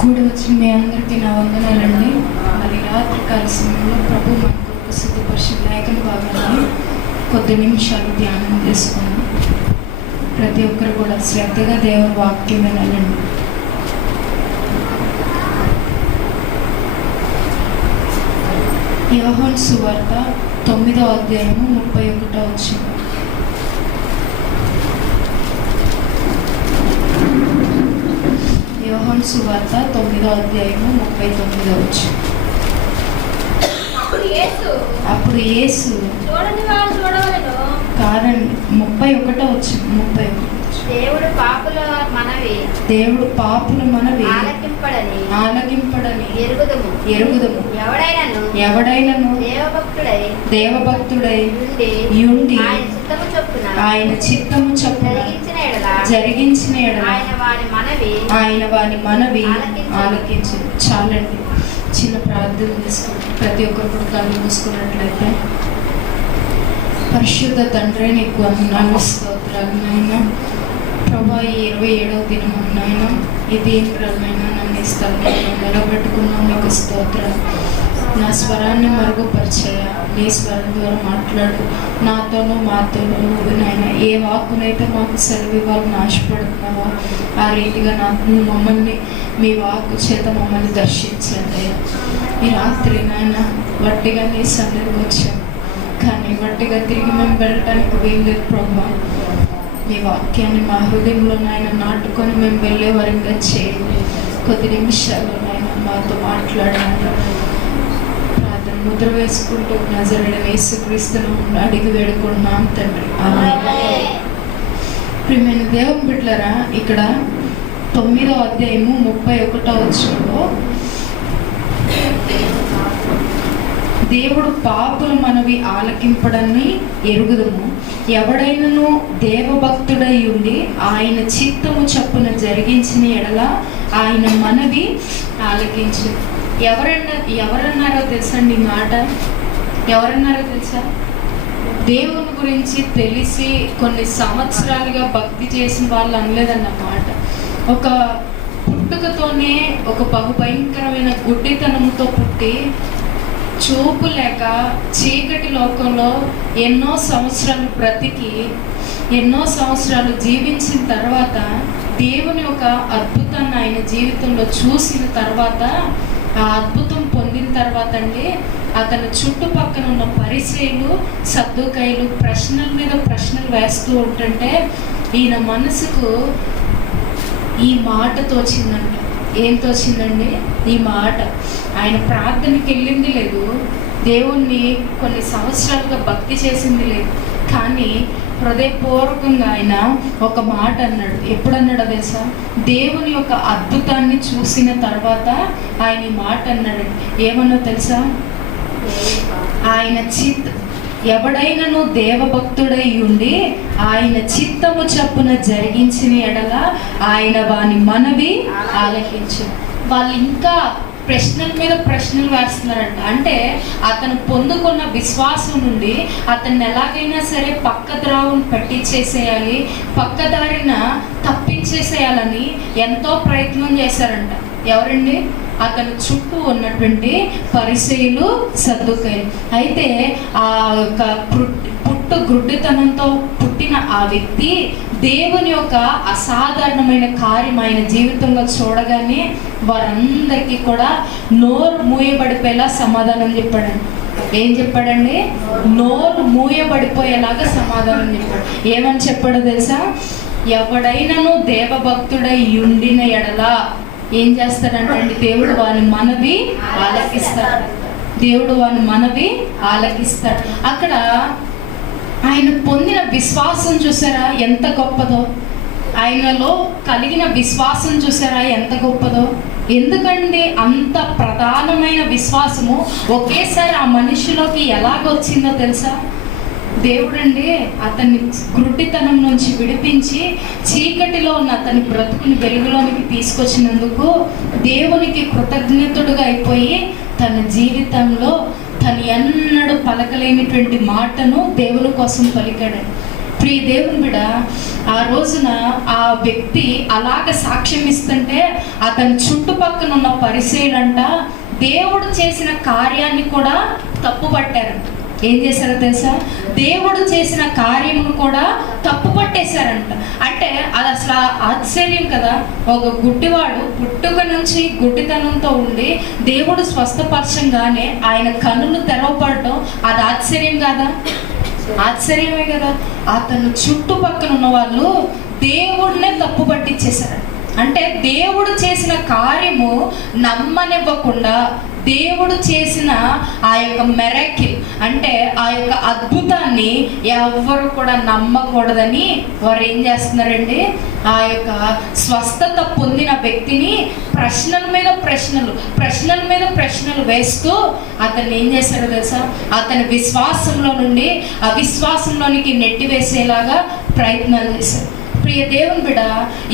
కూడి వచ్చిన మీ అందరికీ నా వందనాలండి. మరి రాత్రి కాల సమయంలో ప్రభు మన కొరకు సిద్ధపరిచిన లేఖన భాగాన్ని కొద్ది నిమిషాలు ధ్యానం చేసుకున్నాం. ప్రతి ఒక్కరు కూడా శ్రద్ధగా దేవుని వాక్యం వినాలండి. యోహాను సువార్త 9వ అధ్యాయము 31వ వచనం. యోహాను సువార్త 9వ అధ్యాయము 39వ వచనం. అప్పుడు యేసు చూడని వారు చూడవలెను. కాదండి, 31వ వచనం. 31 దేవుడు పాపుల మనవి ఆలకింపడని ఎరుగుదుము. ఎవడైనను దేవభక్తుడై యుండి ఆయన చిత్తము చొప్పున జరిగించిన ఎడల ఆయన వాని మనవి ఆలకించు. చాలండి, చిన్న ప్రార్థన తీసుకుంటాం. ప్రతి ఒక్కరు కళ్ళు మూసుకున్నట్లయితే, పరిశుద్ధ తండ్రి నీకు వందనాలు, స్తోత్రాలు నాయన. ప్రభా, ఈ 27వ దినం నాయన, ఈ దీనికరమైన నన్ను ఈ స్థలంలో నిలబెట్టుకున్నావు. నీకు స్తోత్రాలు. నా స్వరాన్ని మరుగుపరిచేయ, నీ స్వరం ద్వారా మాట్లాడు నాతోనూ మాతోనూ. నువ్వు నాయన ఏ వాక్కునైతే మాకు సెలవు ఇవ్వాలని ఆశపడుతున్నావో ఆ రీతిగా నాకు మమ్మల్ని మీ వాక్కు చేత మమ్మల్ని దర్శించండి. ఈ రాత్రి నాయన వట్టిగా నీ సన్నిధికి వచ్చాం, కానీ వట్టిగా తిరిగి మేము వెళ్ళటానికి వీల్లేదు ప్రభా. మీ వాక్యాన్ని మా హృదయంలో నాయన నాటుకొని మేము వెళ్ళే వరంగా చేయండి. కొద్ది నిమిషాల్లో నాయన మాతో మాట్లాడండి. ప్రార్థన ముద్ర వేసుకుంటూ నజరేయుడైన యేసుక్రీస్తును అడిగి వేడుకుంటున్నాం తండ్రి, ఆమేన్. ప్రియమైన దేవుని బిడ్డలారా, ఇక్కడ 9వ అధ్యాయము 31వ వచనంలో దేవుడు పాపుల మనవి ఆలకింపడని ఎరుగుదుము. ఎవడైనను దేవభక్తుడై ఉండి ఆయన చిత్తము చొప్పున జరిగించిన ఎడల ఆయన మనవి ఆలకించు. ఎవరన్నారో తెలుసండి ఈ మాట? ఎవరన్నారో తెలుసా? దేవుని గురించి తెలిసి కొన్ని సంవత్సరాలుగా భక్తి చేసిన వాళ్ళు అనలేదన్నమాట. ఒక పుట్టుకతోనే ఒక బహుభయంకరమైన గుడ్డితనంతో పుట్టి చూపు లేక చీకటి లోకంలో ఎన్నో సంవత్సరాలు బ్రతికి ఎన్నో సంవత్సరాలు జీవించిన తర్వాత దేవుని ఒక అద్భుతాన్ని ఆయన జీవితంలో చూసిన తర్వాత, ఆ అద్భుతం పొందిన తర్వాత అండి, అతని చుట్టుపక్కల ఉన్న పరిసయ్యులు సద్దుకాయలు ప్రశ్నల మీద ప్రశ్నలు వేస్తూ ఉంటుంటే ఈయన మనసుకు ఈ మాట తోచిందంట. ఏం తోచిందండి? ఈ మాట. ఆయన ప్రార్థనకి వెళ్ళింది లేదు, దేవుణ్ణి కొన్ని సంవత్సరాలుగా భక్తి చేసింది లేదు, కానీ హృదయపూర్వకంగా ఆయన ఒక మాట అన్నాడు. ఎప్పుడన్నాడో తెలుసా? దేవుని యొక్క అద్భుతాన్ని చూసిన తర్వాత ఆయన ఈ మాట అన్నాడండి. ఏమన్నా తెలుసా? ఆయన ఎవడైనను దేవభక్తుడై ఉండి ఆయన చిత్తము చొప్పున జరిగించిన ఎడల ఆయన వాని మనవి ఆలకించు. వాళ్ళు ఇంకా ప్రశ్నల మీద ప్రశ్నలు వేస్తున్నారంట. అంటే అతను పొందుకున్న విశ్వాసం నుండి అతన్ని ఎలాగైనా సరే పక్క ద్రోవను పట్టించేసేయాలి, పక్కదారిన తప్పించేసేయాలని ఎంతో ప్రయత్నం చేశారంట. ఎవరండి? అతని చుట్టూ ఉన్నటువంటి పరిసయ్యులు సద్దుకాయలు. అయితే ఆ యొక్క గుడ్డితనంతో పుట్టిన ఆ వ్యక్తి దేవుని యొక్క అసాధారణమైన కార్యం ఆయన జీవితంలో చూడగానే వారందరికీ కూడా నోరు మూయబడిపోయేలా సమాధానం చెప్పాడండి. ఏం చెప్పాడండి? నోరు మూయబడిపోయేలాగా సమాధానం చెప్పాడు. ఏమని చెప్పాడో తెలుసా? ఎవడైనను దేవభక్తుడై ఉండిన ఎడల ఏం చేస్తాడంటే దేవుడు వాని మనవి ఆలకిస్తాడు. దేవుడు వాని మనవి ఆలకిస్తాడు. అక్కడ ఆయన పొందిన విశ్వాసం చూసారా ఎంత గొప్పదో? ఆయనలో కలిగిన విశ్వాసం చూసారా ఎంత గొప్పదో? ఎందుకంటే అంత ప్రధానమైన విశ్వాసము ఒకేసారి ఆ మనిషిలోకి ఎలాగొచ్చిందో తెలుసా? దేవుడండి అతన్ని గుడ్డితనం నుంచి విడిపించి చీకటిలో ఉన్న అతని బ్రతుకుని వెలుగులోనికి తీసుకొచ్చినందుకు దేవునికి కృతజ్ఞతుడుగా అయిపోయి తన జీవితంలో తను ఎన్నడూ పలకలేనిటువంటి మాటను దేవుని కోసం పలికాడు. ప్రియ దేవుని బిడ్డ, ఆ రోజున ఆ వ్యక్తి అలాగ సాక్ష్యం ఇస్తుంటే అతని చుట్టుపక్కల ఉన్న పరిసయ్యులంట దేవుడు చేసిన కార్యాన్ని కూడా తప్పుపట్టారంట. ఏం చేశారో తెలుసా? దేవుడు చేసిన కార్యమును కూడా తప్పు పట్టేశారంట. అంటే అది అసలు ఆశ్చర్యం కదా. ఒక గుడ్డివాడు పుట్టుక నుంచి గుడ్డితనంతో ఉండి దేవుడు స్వస్థపరచంగానే ఆయన కన్నులు తెరవపడటం అది ఆశ్చర్యం కాదా? ఆశ్చర్యమే కదా. అతను చుట్టుపక్కల ఉన్న వాళ్ళు దేవుడినే తప్పు పట్టించేశారు. అంటే దేవుడు చేసిన కార్యము నమ్మనివ్వకుండా దేవుడు చేసిన ఆ యొక్క మెరాకిల్ అంటే ఆ యొక్క అద్భుతాన్ని ఎవరు కూడా నమ్మకూడదని వారు ఏం చేస్తున్నారండి? ఆ యొక్క స్వస్థత పొందిన వ్యక్తిని ప్రశ్నల మీద ప్రశ్నలు వేస్తూ అతన్ని ఏం చేశారో తెలుసా? అతని విశ్వాసంలో నుండి అవిశ్వాసంలోనికి నెట్టివేసేలాగా ప్రయత్నాలు చేశారు. ప్రియ దేవుని బిడ్డ,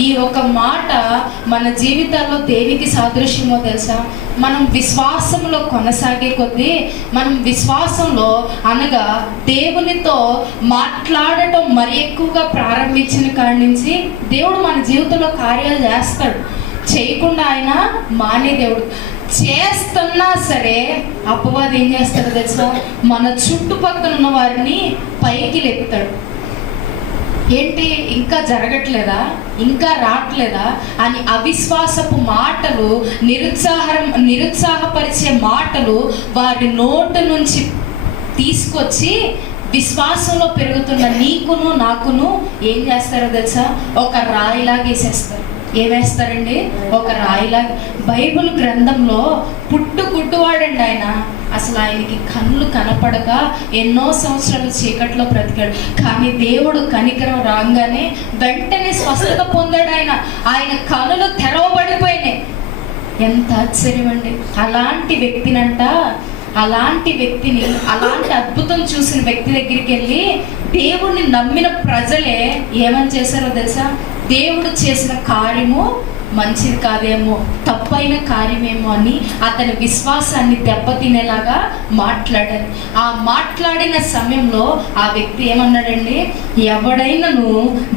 ఈ ఒక మాట మన జీవితాల్లో దేనికి సాదృశ్యమో తెలుసా? మనం విశ్వాసంలో కొనసాగే కొద్దీ, మనం విశ్వాసంలో అనగా దేవునితో మాట్లాడటం మరి ఎక్కువగా ప్రారంభించిన కాడి నుంచి దేవుడు మన జీవితంలో కార్యాలు చేస్తాడు. చేయకుండా ఆయన మానే దేవుడు. చేస్తున్నా సరే అపవాది ఏం చేస్తాడో తెలుసా? మన చుట్టుపక్కల ఉన్న వారిని పైకి లేపుతాడు. ఏంటి ఇంకా జరగట్లేదా, ఇంకా రావట్లేదా అని అవిశ్వాసపు మాటలు, నిరుత్సాహపరిచే మాటలు వారి నోటి నుంచి తీసుకొచ్చి విశ్వాసంలో పెరుగుతున్న నీకును నాకును ఏం చేస్తారో తెలుసా? ఒక రాయిలాగా వేసేస్తారు. ఏమేస్తారండి? ఒక రాయిలాగా. బైబిల్ గ్రంథంలో పుట్టుగుడ్డువాడండి ఆయన. అసలు ఆయనకి కళ్ళు కనపడక ఎన్నో సంవత్సరాలు చీకట్లో బ్రతికాడు. కానీ దేవుడు కనికరం రాగానే వెంటనే స్వస్థత పొందాడు. ఆయన కనులు తెరవబడిపోయినాయి. ఎంత ఆశ్చర్యం అండి. అలాంటి వ్యక్తిని అలాంటి అద్భుతం చూసిన వ్యక్తి దగ్గరికి వెళ్ళి దేవుణ్ణి నమ్మిన ప్రజలే ఏమని చేశారో తెలుసా? దేవుడు చేసిన కార్యము మంచిది కాదేమో, తప్పైన కార్యమేమో అని అతని విశ్వాసాన్ని దెబ్బతినేలాగా మాట్లాడారు. ఆ మాట్లాడిన సమయంలో ఆ వ్యక్తి ఏమన్నాడండి? ఎవడైనను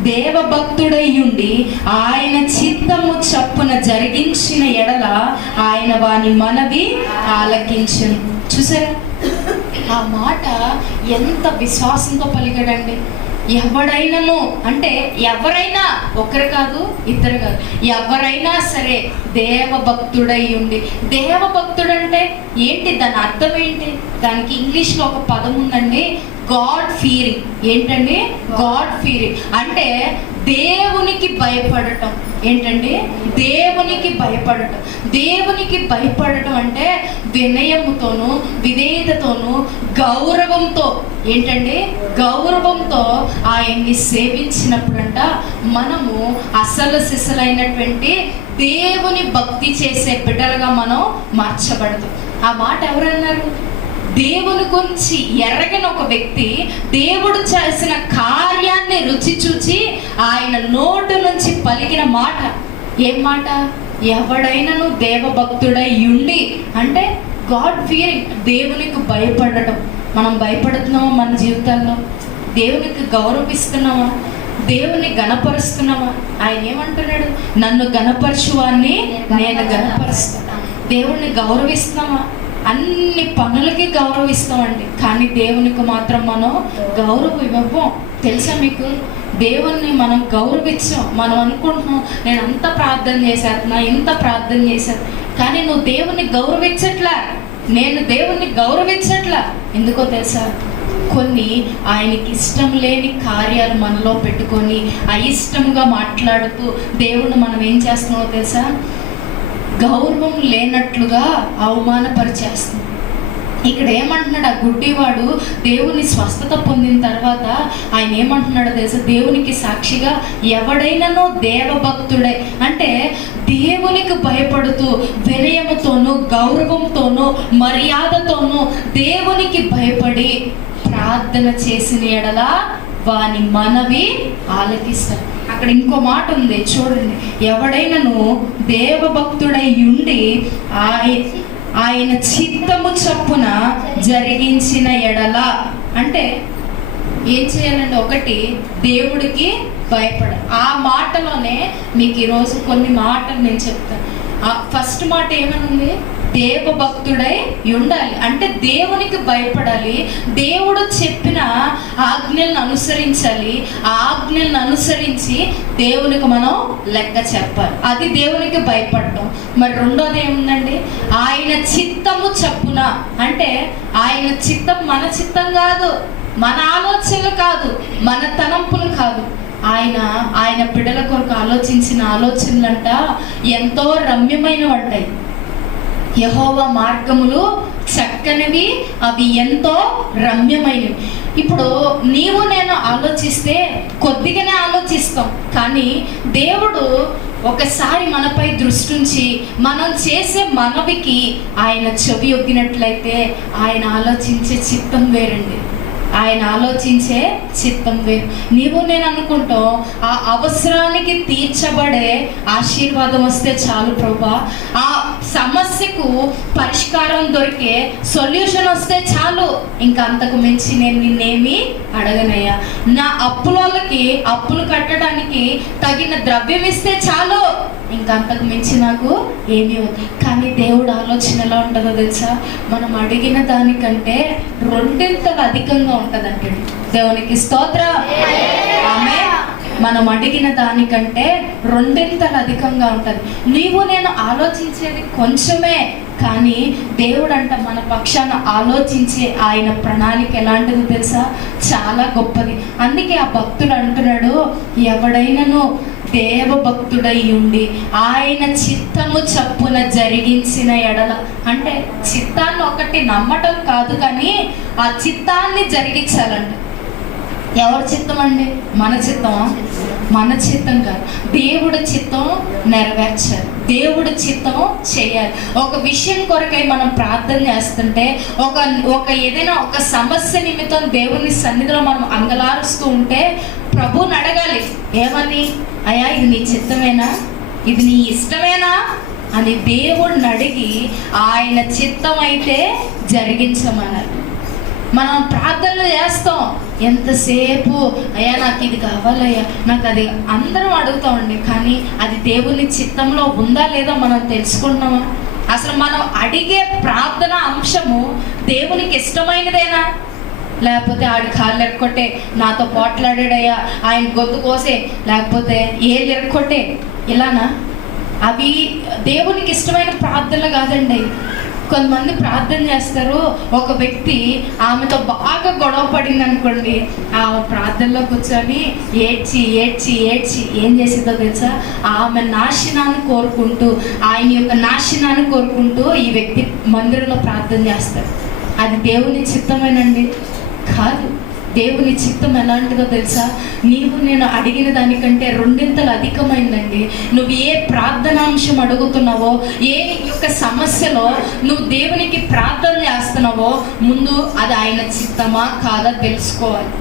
దేవభక్తుడై ఉండి ఆయన చిత్తము చప్పున జరిగించిన ఎడల ఆయన వాని మనవి ఆలకించును. చూసారా ఆ మాట? ఎంత విశ్వాసంతో పలికాడండి. ఎవడైనాను అంటే ఎవరైనా, ఒకరు కాదు ఇద్దరు కాదు, ఎవరైనా సరే దేవభక్తుడై ఉండి. దేవభక్తుడు అంటే ఏంటి? దాని అర్థం ఏంటి? దానికి ఇంగ్లీష్లో ఒక పదం ఉందండి, గాడ్ ఫీరింగ్. ఏంటండి? గాడ్ ఫీరింగ్ అంటే దేవునికి భయపడటం. ఏంటండి? దేవునికి భయపడటం. దేవునికి భయపడటం అంటే వినయముతోనూ విధేయతతోనూ గౌరవంతో, ఏంటండి? గౌరవంతో ఆయన్ని సేవించినప్పుడంట మనము అసలు సిసలైనటువంటి దేవుని భక్తి చేసే బిడ్డలుగా మనం మార్చబడతాం. ఆ మాట ఎవరన్నారు? దేవుని గురించి ఎరగని ఒక వ్యక్తి దేవుడు చేసిన కార్యాన్ని రుచి చూచి ఆయన నోటి నుంచి పలికిన మాట. ఏం మాట? ఎవడైనాను దేవభక్తుడై ఉండి అంటే గాడ్ ఫియరింగ్, దేవునికి భయపడటం. మనం భయపడుతున్నామా? మన జీవితాల్లో దేవునికి గౌరవిస్తున్నామా? దేవుని గణపరుస్తున్నామా? ఆయన ఏమంటున్నాడు? నన్ను గణపరచువాన్ని నేను గణపరుస్తాను. దేవుణ్ణి గౌరవిస్తున్నామా? అన్ని పనులకి గౌరవిస్తామండి, కానీ దేవునికి మాత్రం మనం గౌరవం ఇవ్వం. తెలుసా మీకు? దేవుణ్ణి మనం గౌరవించాం. మనం అనుకుంటున్నాం నేను అంత ప్రార్థన చేసేస్తున్నా, ఇంత ప్రార్థన చేశాను, కానీ నువ్వు దేవుణ్ణి గౌరవించట్లా. నేను దేవుణ్ణి గౌరవించట్లా. ఎందుకో తెలుసా? కొన్ని ఆయనకి ఇష్టం లేని కార్యాలు మనలో పెట్టుకొని అయిష్టంగా మాట్లాడుతూ దేవుణ్ణి మనం ఏం చేస్తున్నామో తెలుసా? గౌరవం లేనట్లుగా అవమానపరిచేస్తుంది. ఇక్కడ ఏమంటున్నాడు? ఆ గుడ్డివాడు దేవుని స్వస్థత పొందిన తర్వాత ఆయన ఏమంటున్నాడో తెలుసా? దేవునికి సాక్షిగా ఎవడైనానో దేవభక్తుడే అంటే దేవునికి భయపడుతూ వినయముతోనూ గౌరవంతోనూ మర్యాదతోనూ దేవునికి భయపడి ప్రార్థన చేసిన ఎడల వాని మనవి ఆలకిస్తారు. అక్కడ ఇంకో మాట ఉంది చూడండి. ఎవడైనాను దేవభక్తుడై ఉండి ఆయన చిత్తము చప్పున జరిగించిన ఎడల అంటే ఏం చేయాలండి? ఒకటి, దేవుడికి భయపడ. ఆ మాటలోనే మీకు ఈరోజు కొన్ని మాటలు నేను చెప్తాను. ఫస్ట్ మాట ఏమనుంది? దేవభక్తుడై ఉండాలి. అంటే దేవునికి భయపడాలి, దేవుడు చెప్పిన ఆజ్ఞలను అనుసరించాలి, ఆ ఆజ్ఞలను అనుసరించి దేవునికి మనం లెక్క చెప్పాలి. అది దేవునికి భయపడటం. మరి రెండోది ఏముందండి? ఆయన చిత్తము చప్పున. అంటే ఆయన చిత్తం మన చిత్తం కాదు, మన ఆలోచనలు కాదు, మన తలంపులు కాదు. ఆయన బిడ్డల కొరకు ఆలోచించిన ఆలోచనలంట ఎంతో రమ్యమైనవి ఉంటాయి. యెహోవా మార్గములు చక్కనివి, అవి ఎంతో రమ్యమైనవి. ఇప్పుడు నీవు నేను ఆలోచిస్తే కొద్దిగానే ఆలోచిస్తాం, కానీ దేవుడు ఒకసారి మనపై దృష్టి ఉంచి మనం చేసే మనవికి ఆయన చెవి ఒగ్గినట్లయితే ఆయన ఆలోచించే చిత్తం వేరండి. ఆయన ఆలోచించే చిత్తం వేరు. నీవు నేను అనుకుంటాం ఆ అవసరానికి తీర్చబడే ఆశీర్వాదం వస్తే చాలు ప్రభా, ఆ సమస్యకు పరిష్కారం దొరికే సొల్యూషన్ వస్తే చాలు, ఇంకా అంతకు మించి నేను నిన్నేమి అడగనయ్యా. నా అప్పులకి అప్పులు కట్టడానికి తగిన ద్రవ్యం ఇస్తే చాలు, ఇంకా అంతకు మించి నాకు ఏమీ వద్దు. కానీ దేవుడు ఆలోచన ఎలా ఉంటుందో తెలుసా? మనం అడిగిన దానికంటే రెండింతలు అధికంగా ఉంటుందంటే. దేవునికి స్తోత్రం. ఆమేన్. మనం అడిగిన దానికంటే రెండింతలు అధికంగా ఉంటుంది. నీవు నేను ఆలోచించేది కొంచెమే, కానీ దేవుడు అంట మన పక్షాన ఆలోచించే ఆయన ప్రణాళిక ఎలాంటిదో తెలుసా? చాలా గొప్పది. అందుకే ఆ భక్తుడు అంటున్నాడు, ఎవడైనాను దేవభక్తుడై ఉండి ఆయన చిత్తము చప్పున జరిగించిన ఎడల. అంటే చిత్తాన్ని ఒకటి నమ్మటం కాదు, కానీ ఆ చిత్తాన్ని జరిగించాలంట. ఎవరి చిత్తం అండి? మన చిత్తమా? మన చిత్తం కాదు, దేవుడి చిత్తం నెరవేర్చాలి, దేవుడి చిత్తం చేయాలి. ఒక విషయం కొరకై మనం ప్రార్థన చేస్తుంటే, ఒక ఏదైనా ఒక సమస్య నిమిత్తం దేవుని సన్నిధిలో మనం అంగలారుస్తూ ఉంటే ప్రభువుని అడగాలి. ఏమని? అయ్యా ఇది నీ చిత్తమేనా, ఇది నీ ఇష్టమేనా అని దేవుడిని అడిగి ఆయన చిత్తం అయితే జరిగించమన్నారు. మనం ప్రార్థనలు చేస్తాం ఎంతసేపు, అయ్యా నాకు ఇది కావాలయ్యా, నాకు అది, అందరం అడుగుతామండి. కానీ అది దేవుని చిత్తంలో ఉందా లేదా మనం తెలుసుకుంటున్నామా? అసలు మనం అడిగే ప్రార్థన అంశము దేవునికి ఇష్టమైనదేనా? లేకపోతే ఆడి కాళ్ళు ఎరక్కొట్టే, నాతో పోట్లాడాడయ్యా, ఆయన గొంతు కోసే, లేకపోతే ఏళ్ళు ఎరక్కొట్టే, ఇలానా? అవి దేవునికి ఇష్టమైన ప్రార్థనలు కాదండి. కొంతమంది ప్రార్థన చేస్తారు, ఒక వ్యక్తి ఆమెతో బాగా గొడవ పడింది అనుకోండి, ఆ ప్రార్థనలో కూర్చొని ఏడ్చి ఏడ్చి ఏడ్చి ఏం చేసిందో తెలుసా? ఆమె నాశనాన్ని కోరుకుంటూ, ఆయన యొక్క నాశనాన్ని కోరుకుంటూ ఈ వ్యక్తి మందిరంలో ప్రార్థన చేస్తారు. అది దేవుని చిత్తమేనండి? కాదు. దేవుని చిత్తం ఎలాంటిదో తెలుసా? నీవు నేను అడిగిన దానికంటే రెండింతలు అధికమైందండి. నువ్వు ఏ ప్రార్థనాంశం అడుగుతున్నావో, ఏ యొక్క సమస్యలో నువ్వు దేవునికి ప్రార్థన చేస్తున్నావో, ముందు అది ఆయన చిత్తమా కాదా తెలుసుకోవాలి.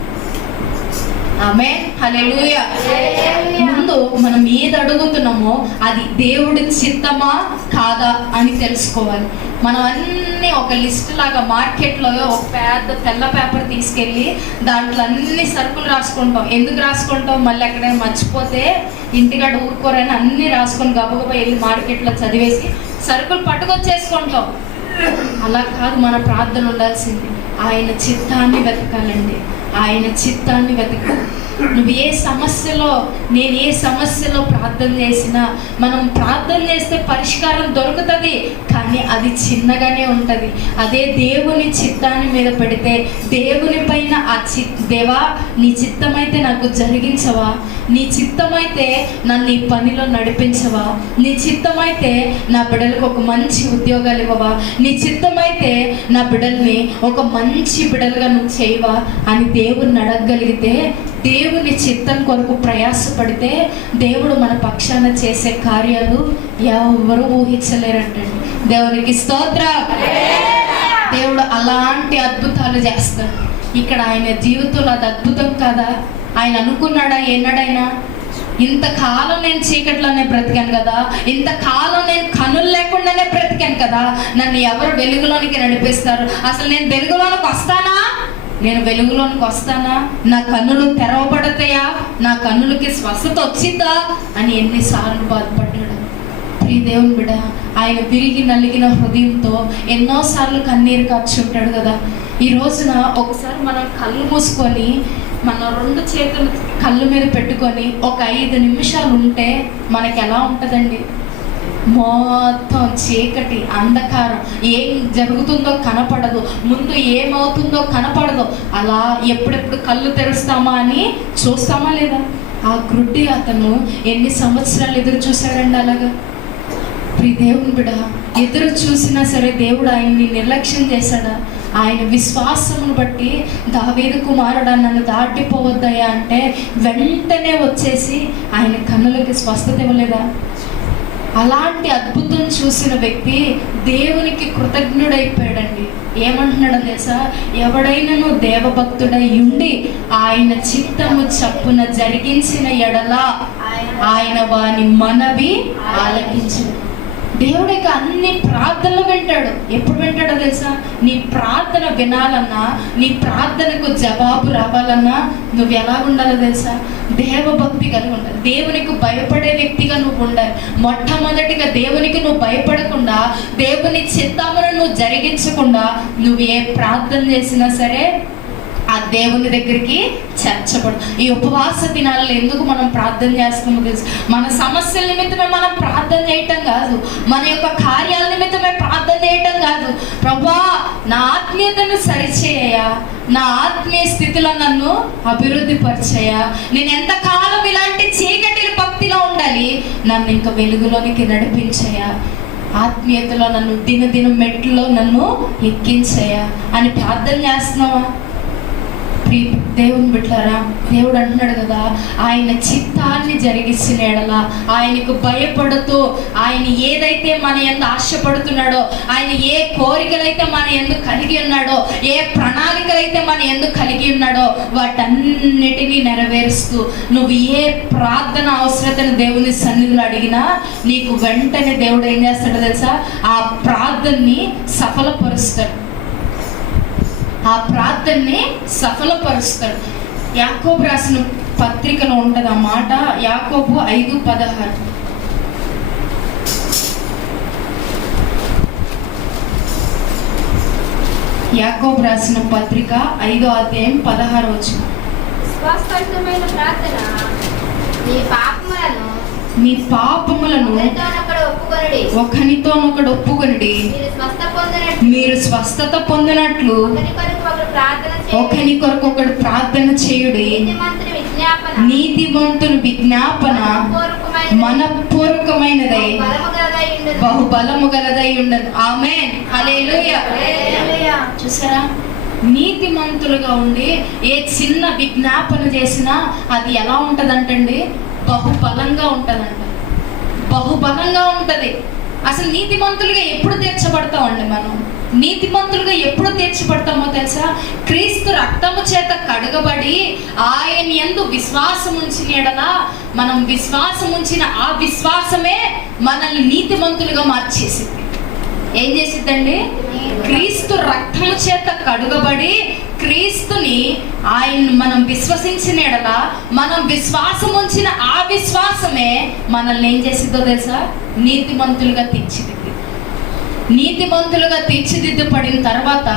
ఆమేన్. హల్లెలూయా. ముందు మనం ఏది అడుగుతున్నామో అది దేవుడి చిత్తమా కాదా అని తెలుసుకోవాలి. మనం అన్నీ ఒక లిస్ట్ లాగా మార్కెట్లో ఒక పెద్ద తెల్ల పేపర్ తీసుకెళ్ళి దాంట్లో అన్ని సరుకులు రాసుకుంటాం. ఎందుకు రాసుకుంటాం? మళ్ళీ ఎక్కడైనా మర్చిపోతే ఇంటికాడ ఊరుకోరని అన్నీ రాసుకొని గబగబా వెళ్ళి మార్కెట్లో చదివేసి సరుకులు పట్టుకొచ్చేసుకుంటాం. అలా కాదు మన ప్రార్థన ఉండాల్సింది. ఆయన చిత్తాన్ని వెతకాలండి, ఆయన చిత్తాన్ని వెతకాలి. నువ్వు ఏ సమస్యలో, నేను ఏ సమస్యలో ప్రార్థన చేసినా, మనం ప్రార్థన చేస్తే పరిష్కారం దొరుకుతుంది, కానీ అది చిన్నగానే ఉంటుంది. అదే దేవుని చిత్తాన్ని మీద పెడితే, దేవుని పైన దేవా నీ చిత్తమైతే నాకు జరిగించవా, నీ చిత్తమైతే నన్ను ఈ పనిలో నడిపించవా, నీ చిత్తమైతే నా బిడ్డలకు ఒక మంచి ఉద్యోగాలు ఇవ్వవా, నీ చిత్తమైతే నా బిడ్డల్ని ఒక మంచి బిడ్డలుగా నువ్వు చేయవా అని దేవుడిని అడగగలిగితే, దేవుని చిత్తం కొరకు ప్రయాసపడితే దేవుడు మన పక్షాన చేసే కార్యాలు ఎవరు ఊహించలేరంటండి. దేవునికి స్తోత్రం. దేవుడు అలాంటి అద్భుతాలు చేస్తాడు. ఇక్కడ ఆయన జీవితంలో అది అద్భుతం కదా? ఆయన అనుకున్నాడా ఏనాడైనా? ఇంతకాలం నేను చీకట్లోనే బ్రతికాను కదా, ఇంతకాలం నేను కనులు లేకుండానే బ్రతికాను కదా, నన్ను ఎవరు వెలుగులోనికి నడిపిస్తారు? అసలు నేను వెలుగులోనికి వస్తానా నేను వెలుగులోనికి వస్తానా, నా కన్నులు తెరవబడతాయా, నా కన్నులకి స్వస్థత వచ్చిందా అని ఎన్నిసార్లు బాధపడ్డాడు. ప్రియ దేవుని బిడ్డ, ఆయన విరిగి నలిగిన హృదయంతో ఎన్నోసార్లు కన్నీరు కార్చుంటాడు కదా. ఈ రోజున ఒకసారి మనం కళ్ళు మూసుకొని మన 2 చేతులు కళ్ళు మీద పెట్టుకొని ఒక 5 నిమిషాలు ఉంటే మనకి ఎలా ఉంటుందండి? మొత్తం చీకటి, అంధకారం, ఏం జరుగుతుందో కనపడదు, ముందు ఏమవుతుందో కనపడదు. అలా ఎప్పుడెప్పుడు కళ్ళు తెరుస్తామా అని చూస్తామా లేదా? ఆ గ్రుడ్డి అతను ఎన్ని సంవత్సరాలు ఎదురు చూశాడండి అలాగా. ప్రియ దేవుని బిడ్డ, ఎదురు చూసినా సరే దేవుడు ఆయన్ని నిర్లక్ష్యం చేశాడా? ఆయన విశ్వాసమును బట్టి దావీదు కుమారుడా నన్ను దాటిపోవద్దయ్యా అంటే వెంటనే వచ్చేసి ఆయన కన్నులకి స్వస్థత ఇవ్వలేదా? అలాంటి అద్భుతం చూసిన వ్యక్తి దేవునికి కృతజ్ఞుడైపోయాడండి. ఏమంటున్నాడో తెలుసా? ఎవడైనాను దేవభక్తుడై ఉండి ఆయన చిత్తము చప్పున జరిగించిన ఎడల ఆయన వాని మనవి ఆలకించును. దేవుడికి అన్ని ప్రార్థనలు వింటాడు. ఎప్పుడు వింటాడో తెలుసా? నీ ప్రార్థన వినాలన్నా, నీ ప్రార్థనకు జవాబు రావాలన్నా నువ్వు ఎలా ఉండాలో తెలుసా? దేవభక్తి కలిగి ఉండాలి. దేవునికి భయపడే వ్యక్తిగా నువ్వు ఉండాలి. మొట్టమొదటిగా దేవునికి నువ్వు భయపడకుండా, దేవుని చిత్తమును నువ్వు జరిగించకుండా నువ్వు ఏ ప్రార్థన చేసినా సరే ఆ దేవుని దగ్గరికి చేర్చబడు. ఈ ఉపవాస దినాలలో ఎందుకు మనం ప్రార్థన చేస్తామో తెలుసు? మన సమస్యల నిమిత్తమే మనం ప్రార్థన చేయటం కాదు, మన యొక్క కార్యాల నిమిత్తమే ప్రార్థన చేయటం కాదు. ప్రభువా, నా ఆత్మీయతను సరిచేయ, నా ఆత్మీయ స్థితిలో నన్ను అభివృద్ధి పరిచయ, నేను ఎంతకాలం ఇలాంటి చీకటి భక్తిలో ఉండాలి, నన్ను ఇంకా వెలుగులోనికి నడిపించయ, ఆత్మీయతలో నన్ను దినదినం మెట్లో నన్ను ఎక్కించయ అని ప్రార్థన చేస్తున్నావా? దేవుని బిడ్డలారా, దేవుడు అంటున్నాడు కదా, ఆయన చిత్తాన్ని జరిగిస్తున్న ఎడల, ఆయనకు భయపడుతూ, ఆయన ఏదైతే మన యందు ఆశపడుతున్నాడో, ఆయన ఏ కోరికలైతే మన యందు కలిగి ఉన్నాడో, ఏ ప్రణాళికలైతే మన యందు కలిగి ఉన్నాడో వాటన్నిటినీ నెరవేరుస్తూ నువ్వు ఏ ప్రార్థన అవసరతను దేవుని సన్నిధిలో అడిగినా నీకు వెంటనే దేవుడు ఏం చేస్తాడో తెలుసా? ఆ ప్రార్థనని సఫలపరుస్తాడు. ఆ ప్రార్థనని సఫలపరుస్తాడు. యాకోబు రాసిన పత్రికలో ఉంటుంది ఆ మాట. యాకోబు 5:16. యాకోబు రాసిన పత్రిక 5వ అధ్యాయం 16వ వచనం. విశ్వాసపరితమైన ప్రార్థన మీ పాపములను ఒకనితోనొకడు ఒప్పుకొనుడి, మీరు స్వస్థత పొందినట్లు ఒకని కొరకు ఒకడు ప్రార్థన చేయుడి. నీతిమంతుని విజ్ఞాపన మనపూర్వకమైనదై బహుబలము గలదై ఉండదు. ఆమేన్, హల్లెలూయా. చూసారా, నీతిమంతులుగా ఉండి ఏ చిన్న విజ్ఞాపన చేసినా అది ఎలా ఉంటదంటండి? బహుబలంగా ఉంటదంట. బహుబలంగా ఉంటది. అసలు నీతిమంతులుగా ఎప్పుడు తీర్చబడతామండి? మనం నీతిమంతులుగా ఎప్పుడు తీర్చబడతామో తెలుసా? క్రీస్తు రక్తము చేత కడగబడి ఆయన యందు విశ్వాసం ఉంచిన ఎడల, మనం విశ్వాసం ఉంచిన ఆ విశ్వాసమే మనల్ని నీతిమంతులుగా మార్చేసింది. ఏం చేసిద్దండి? క్రీస్తు రక్తము చేత కడుగబడి క్రీస్తుని ఆయన మనం విశ్వసించిన ఎడల, మనం విశ్వాసం ఉంచిన ఆ విశ్వాసమే మనల్ని ఏం చేసిద్దో తెలుసా? నీతిమంతులుగా తీర్చిదిద్ది. నీతిమంతులుగా తీర్చిదిద్దబడిన తర్వాత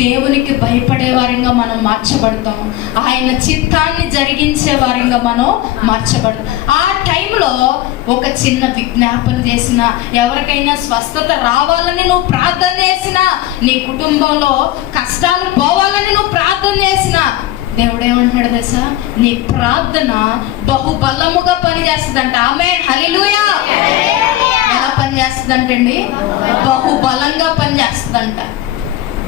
దేవునికి భయపడే వారంగా మనం మార్చబడతాం. ఆయన చిత్తాన్ని జరిగించే వారంగా మనం మార్చబడతాం. ఆ టైంలో ఒక చిన్న విజ్ఞాపన చేసిన, ఎవరికైనా స్వస్థత రావాలని నువ్వు ప్రార్థన చేసినా, నీ కుటుంబంలో కష్టాలు పోవాలని నువ్వు ప్రార్థన చేసినా, దేవుడు ఏమంటున్నాడు తెలుసా? నీ ప్రార్థన బహుబలముగా పనిచేస్తుందంట. ఆమేన్, హల్లెలూయా. ఎలా పనిచేస్తుందంటండి? బహుబలంగా పనిచేస్తుందంట.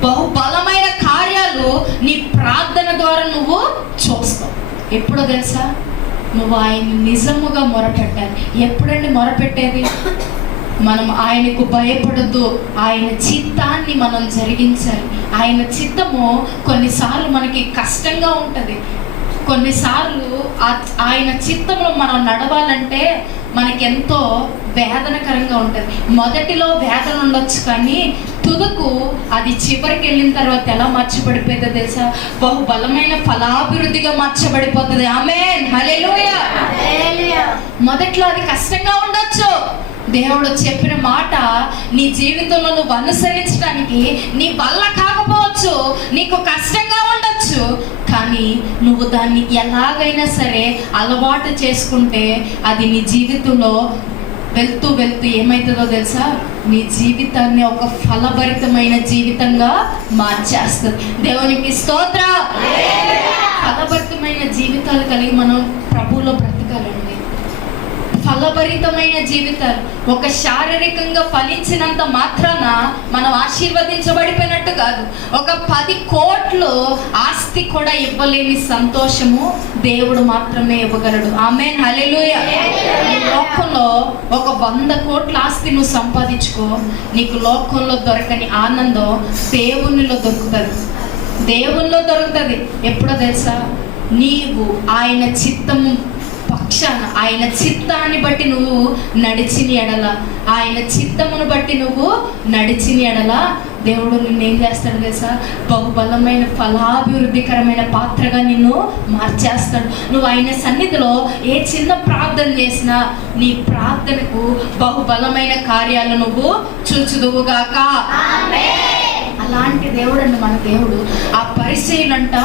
బహుబలమైన కార్యాలు నీ ప్రార్థన ద్వారా నువ్వు చూస్తావు. ఎప్పుడో తెలుసా? నువ్వు ఆయన నిజముగా మొరపెట్టాలి. ఎప్పుడండి మొరపెట్టేది? మనం ఆయనకు భయపడుతూ ఆయన చిత్తాన్ని మనం జరిగించాలి. ఆయన చిత్తము కొన్నిసార్లు మనకి కష్టంగా ఉంటుంది. కొన్నిసార్లు ఆయన చిత్తంలో మనం నడవాలంటే మనకెంతో వేదనకరంగా ఉంటుంది. మొదటిలో వేదన ఉండొచ్చు, కానీ తుదకు అది చివరికి వెళ్ళిన తర్వాత ఎలా మార్చబడిపోతుందో తెలుసా? బహుబలమైన ఫలాభివృద్ధిగా మార్చబడిపోతుంది. ఆమేన్, హల్లెలూయా. మొదట్లో అది కష్టంగా ఉండొచ్చు. దేవుడు చెప్పిన మాట నీ జీవితంలో నువ్వు అనుసరించడానికి నీ వల్ల కాకపోవచ్చు, నీకు కష్టంగా ఉండొచ్చు. కానీ నువ్వు దాన్ని ఎలాగైనా సరే అలవాటు చేసుకుంటే అది నీ జీవితంలో వెళ్తూ వెళ్తూ ఏమవుతుందో తెలుసా? నీ జీవితాన్ని ఒక ఫలభరితమైన జీవితంగా మార్చేస్తుంది. దేవునికి స్తోత్రం. ఫలభరితమైన జీవితాలు కలిగి మనం ప్రభువులో బ్రతకాలండి. ఫలభరితమైన జీవితాలు. ఒక శారీరకంగా ఫలించినంత మాత్రాన మనం ఆశీర్వదించబడిపోయినట్టు కాదు. ఒక 10 కోట్లు ఆస్తి కూడా ఇవ్వలేని సంతోషము దేవుడు మాత్రమే ఇవ్వగలడు. ఆమేన్, హల్లెలూయా. ఈ లోకంలో ఒక 100 కోట్ల ఆస్తి నువ్వు సంపాదించుకో, నీకు లోకంలో దొరకని ఆనందం దేవునిలో దొరుకుతుంది. దేవునిలో దొరుకుతుంది. ఎప్పుడో తెలుసా? నీవు ఆయన చిత్తము పక్షాన, ఆయన చిత్తాన్ని బట్టి నువ్వు నడిచిన ఎడల, ఆయన చిత్తమును బట్టి నువ్వు నడిచిన ఎడల దేవుడు నిన్ను ఏం చేస్తాడు తెలుసా? బహుబలమైన ఫలాభివృద్ధికరమైన పాత్రగా నిన్ను మార్చేస్తాడు. నువ్వు ఆయన సన్నిధిలో ఏ చిన్న ప్రార్థన చేసినా నీ ప్రార్థనకు బహుబలమైన కార్యాలు నువ్వు చూచుదువుగాక. అలాంటి దేవుడు అండి మన దేవుడు. ఆ పరిచయులంట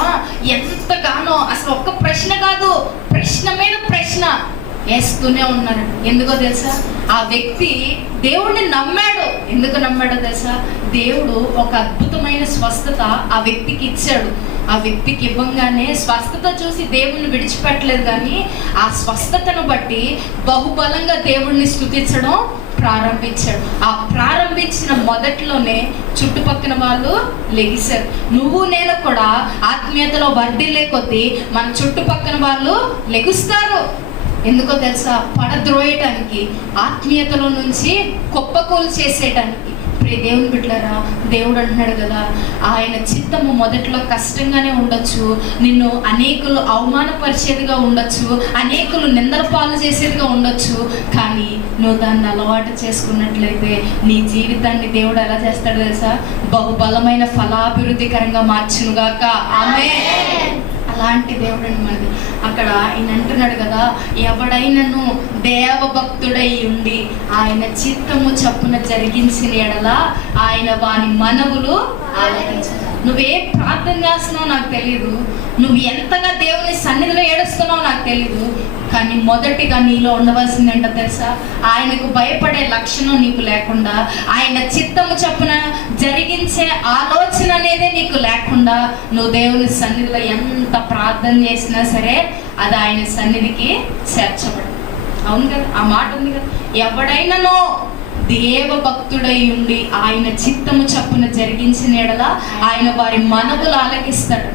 ఎంతగానో, అసలు ఒక్క ప్రశ్న కాదు, ప్రశ్న మీద ప్రశ్న వేస్తూనే ఉన్నారు. ఎందుకో తెలుసా? ఆ వ్యక్తి దేవుడిని నమ్మాడు. ఎందుకు నమ్మాడో తెలుసా? దేవుడు ఒక అద్భుతమైన స్వస్థత ఆ వ్యక్తికి ఇచ్చాడు. ఆ వ్యక్తికి ఇవ్వగానే స్వస్థత చూసి దేవుణ్ణి విడిచిపెట్టలేదు, కానీ ఆ స్వస్థతను బట్టి బహుబలంగా దేవుణ్ణి స్తుతించడం ప్రారంభించాడు. ఆ ప్రారంభించిన మొదట్లోనే చుట్టుపక్కల వాళ్ళు లెగిశారు. నువ్వు నేను కూడా ఆత్మీయతలో వర్ధిల్లే కొద్దీ మన చుట్టుపక్కల వాళ్ళు లెగుస్తారు. ఎందుకో తెలుసా? పడద్రోయటానికి, ఆత్మీయతలో నుంచి కుప్పకూలు చేసేయటానికి. ప్రియ దేవుని బిడ్డలారా, దేవుడు అంటున్నాడు కదా, ఆయన చిత్తము మొదట్లో కష్టంగానే ఉండొచ్చు, నిన్ను అనేకులు అవమానపరిచేదిగా ఉండొచ్చు, అనేకులు నిందల పాలు చేసేదిగా ఉండొచ్చు. కానీ నువ్వు దాన్ని అలవాటు చేసుకున్నట్లయితే నీ జీవితాన్ని దేవుడు ఎలా చేస్తాడు తెలుసా? బహుబలమైన ఫలాభివృద్ధికరంగా మార్చునుగాక. ఆమేన్. అలాంటి దేవుడు మనది. అక్కడ ఆయన అంటున్నాడు కదా, ఎవడైనను దేవభక్తుడై ఉండి ఆయన చిత్తము చప్పున జరిగించిన ఎడల ఆయన వాని మనవులు ఆలకించాలి. నువ్వే ప్రార్థన చేస్తున్నావు నాకు తెలియదు, నువ్వు ఎంతగా దేవుని సన్నిధిలో ఏడుస్తున్నావు నాకు తెలియదు, కానీ మొదటిగా నీలో ఉండవలసింది ఏంటో తెలుసా? ఆయనకు భయపడే లక్షణం నీకు లేకుండా, ఆయన చిత్తము చప్పున జరిగించే ఆలోచన అనేదే నీకు లేకుండా నువ్వు దేవుని సన్నిధిలో ఎంత ప్రార్థన చేసినా సరే అది ఆయన సన్నిధికి చేర్చబడు. అవును కదా? ఆ మాట ఉంది కదా, ఎవడైనానో దేవభక్తుడై ఉండి ఆయన చిత్తము చప్పున జరిగించిన ఎడల ఆయన వారి మనవులు ఆలకిస్తాడు.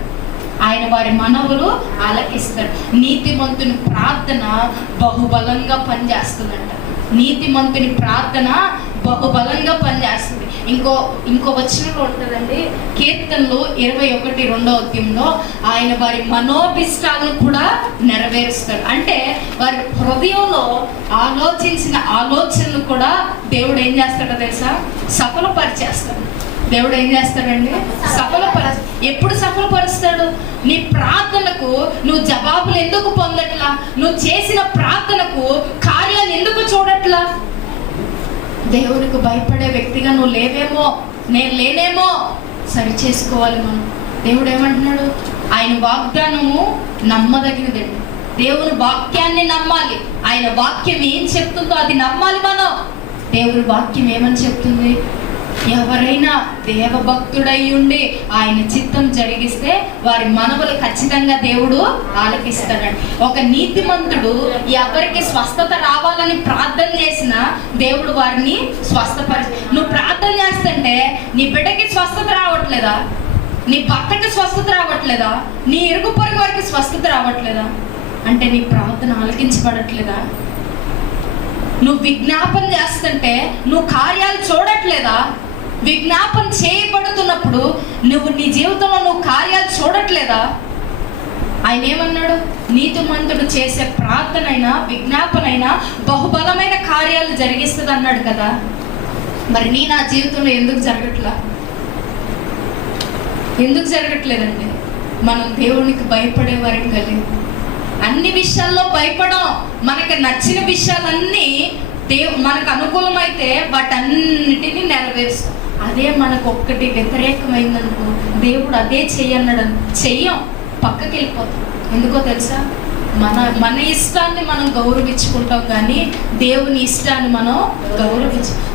ఆయన వారి మనవులు ఆలకిస్తాడు. నీతిమంతుని ప్రార్థన బహుబలంగా పనిచేస్తుందంట. నీతిమంతుని ప్రార్థన బహుబలంగా పనిచేస్తుంది. ఇంకో వచనంలో ఉంటుందండి, కీర్తనలు 21:2 ఆయన వారి మనోభిష్టాలను కూడా నెరవేరుస్తాడు. అంటే వారి హృదయంలో ఆలోచించిన ఆలోచనలు కూడా దేవుడు ఏం చేస్తాడో తెలుసా? సఫలపరిచేస్తాడు. దేవుడు ఏం చేస్తాడండి? ఎప్పుడు సఫలపరుస్తాడు? నీ ప్రార్థనకు నువ్వు జవాబులు ఎందుకు పొందట్లా? నువ్వు చేసిన ప్రార్థనకు కార్యాలు ఎందుకు చూడట్లా? దేవునికి భయపడే వ్యక్తిగా నువ్వు లేవేమో, నేను లేనేమో, సరి చేసుకోవాలి మనం. దేవుడు ఏమంటున్నాడు? ఆయన వాగ్దానము నమ్మదగినదండి. దేవుని వాక్యాన్ని నమ్మాలి. ఆయన వాక్యం ఏం చెప్తుందో అది నమ్మాలి మనం. దేవుని వాక్యం ఏమని చెప్తుంది? ఎవరైనా దేవభక్తుడై ఉండి ఆయన చిత్తం జరిగిస్తే వారి మనవులు ఖచ్చితంగా దేవుడు ఆలకిస్తాడండి. ఒక నీతిమంతుడు ఎవరికి స్వస్థత రావాలని ప్రార్థన చేసినా దేవుడు వారిని స్వస్థపరిచి. నువ్వు ప్రార్థన చేస్తుంటే నీ బిడ్డకి స్వస్థత రావట్లేదా? నీ భర్తకి స్వస్థత రావట్లేదా? నీ ఇరుగు పొరుగు వారికి స్వస్థత రావట్లేదా? అంటే నీ ప్రార్థన ఆలకించబడట్లేదా? నువ్వు విజ్ఞాపన చేస్తుంటే నువ్వు కార్యాలు చూడట్లేదా? విజ్ఞాపన చేయబడుతున్నప్పుడు నువ్వు నీ జీవితంలో నువ్వు కార్యాలు చూడట్లేదా? ఆయన ఏమన్నాడు? నీతిమంతుడు చేసే ప్రార్థనైనా విజ్ఞాపనైనా బహుబలమైన కార్యాలు జరిగిస్తుంది అన్నాడు కదా. మరి నా జీవితంలో ఎందుకు జరగట్లేదండి? మనం దేవునికి భయపడే వారికి కలిగి అన్ని విషయాల్లో భయపడం. మనకు నచ్చిన విషయాలన్నీ మనకు అనుకూలమైతే వాటన్నిటినీ నెరవేరుస్తాం. అదే మనకు ఒక్కటి వ్యతిరేకమైందనుకో, దేవుడు అదే చెయ్యం, పక్కకి వెళ్ళిపోతాం. ఎందుకో తెలుసా? మన ఇష్టాన్ని మనం గౌరవించుకుంటాం, కానీ దేవుని ఇష్టాన్ని మనం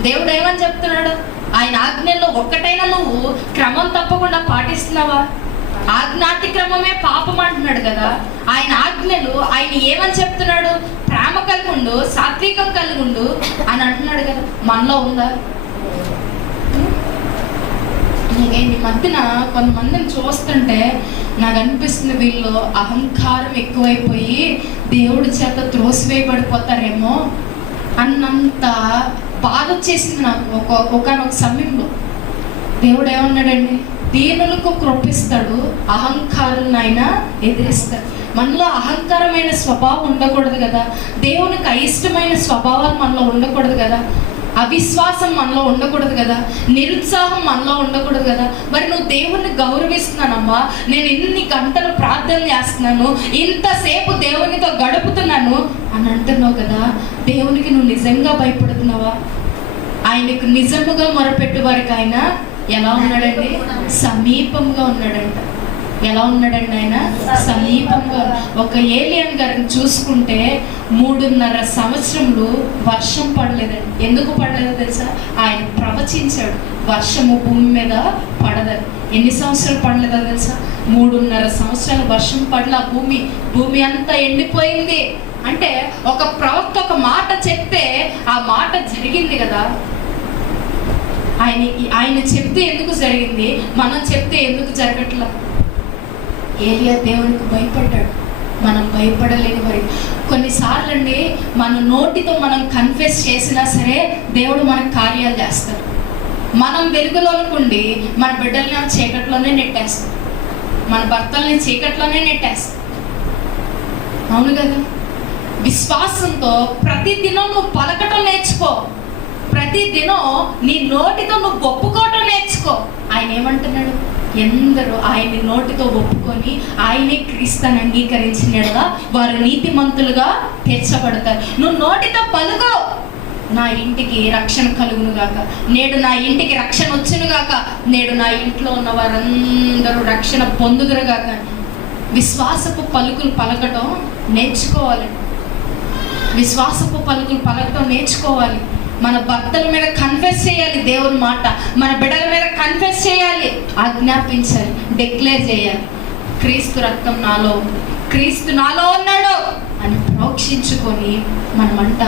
దేవుడు ఏమని చెప్తున్నాడు? ఆయన ఆజ్ఞల్లో ఒక్కటైనా నువ్వు క్రమం తప్పకుండా పాటిస్తున్నావా? ఆజ్ఞాతిక్రమమే పాపం అంటున్నాడు కదా. ఆయన ఆజ్ఞలు ఆయన ఏమని చెప్తున్నాడు? ప్రేమ కలిగి ఉండు, సాత్వికం కలిగి ఉండు అని అంటున్నాడు కదా. మనలో ఉందా? ఈ మధ్యన కొంతమందిని చూస్తుంటే నాకు అనిపిస్తుంది, వీళ్ళు అహంకారం ఎక్కువైపోయి దేవుడి చేత త్రోసివేయబడిపోతారేమో అన్నంత బాధ వచ్చేసింది నాకు. ఒకనొక సమయంలో దేవుడు ఏమన్నాడండి? దీనులకు కృపిస్తాడు, అహంకారులను ఆయన ఎదిరిస్తాడు. మనలో అహంకారమైన స్వభావం ఉండకూడదు కదా. దేవునికి అయిష్టమైన స్వభావాలు మనలో ఉండకూడదు కదా. అవిశ్వాసం మనలో ఉండకూడదు కదా. నిరుత్సాహం మనలో ఉండకూడదు కదా. మరి నువ్వు దేవుణ్ణి గౌరవిస్తున్నానమ్మా, నేను ఇన్ని గంటలు ప్రార్థన చేస్తున్నాను, ఇంతసేపు దేవునితో గడుపుతున్నాను అని అంటున్నావు కదా. దేవునికి నువ్వు నిజంగా భయపడుతున్నావా? ఆయనకు నిజముగా మొరపెట్టు వారికి ఆయన ఎలా ఉన్నాడండి? సమీపంగా ఉన్నాడంట. ఎలా ఉన్నాడండి ఆయన? సమీపంగా. ఒక ఏలియన్ గారిని చూసుకుంటే 3.5 సంవత్సరములు వర్షం పడలేదండి. ఎందుకు పడలేదో తెలుసా? ఆయన ప్రవచించాడు వర్షము భూమి మీద పడదని. ఎన్ని సంవత్సరాలు పడలేదో తెలుసా? 3.5 సంవత్సరాలు వర్షం పడల. భూమి అంతా ఎండిపోయింది. అంటే ఒక ప్రవక్త ఒక మాట చెప్తే ఆ మాట జరిగింది కదా. ఆయన చెప్తే ఎందుకు జరిగింది? మనం చెప్తే ఎందుకు జరగట్లా? ఏలియా దేవునికి భయపడ్డాడు, మనం భయపడలేని వారి. కొన్నిసార్లు అండి మన నోటితో మనం కన్ఫెస్ చేసినా సరే దేవుడు మనకు కార్యాలు చేస్తాడు. మనం వెలుగులో అనుకోండి, మన బిడ్డల్ని చీకట్లోనే నెట్టేస్తాం, మన భర్తల్ని చీకట్లోనే నెట్టేస్తాం. అవును కదా. విశ్వాసంతో ప్రతిదినం నువ్వు పలకటం నేర్చుకో. ప్రతిదినం నీ నోటితో నువ్వు ఒప్పుకోవటం నేర్చుకో. ఆయన ఏమంటున్నాడు? ఎందరూ ఆయన్ని నోటితో ఒప్పుకొని ఆయనే క్రీస్తుని అంగీకరించినగా వారు నీతిమంతులుగా తీర్చబడతారు. నువ్వు నోటితో పలుకో, నా ఇంటికి రక్షణ కలుగును గాక, నేడు నా ఇంటికి రక్షణ వచ్చును గాక, నేడు నా ఇంట్లో ఉన్న వారందరూ రక్షణ పొందుదురు గాక. విశ్వాసపు పలుకులు పలకటం నేర్చుకోవాలి. విశ్వాసపు పలుకులు పలకటం నేర్చుకోవాలి. మన భర్తల మీద కన్ఫెస్ చేయాలి దేవుని మాట, మన బిడ్డల మీద కన్ఫెస్ చేయాలి, ఆజ్ఞాపించాలి, డిక్లేర్ చేయాలి. క్రీస్తు రక్తం నాలో, క్రీస్తు నాలో ఉన్నాడు అని ప్రోక్షించుకొని మనమంట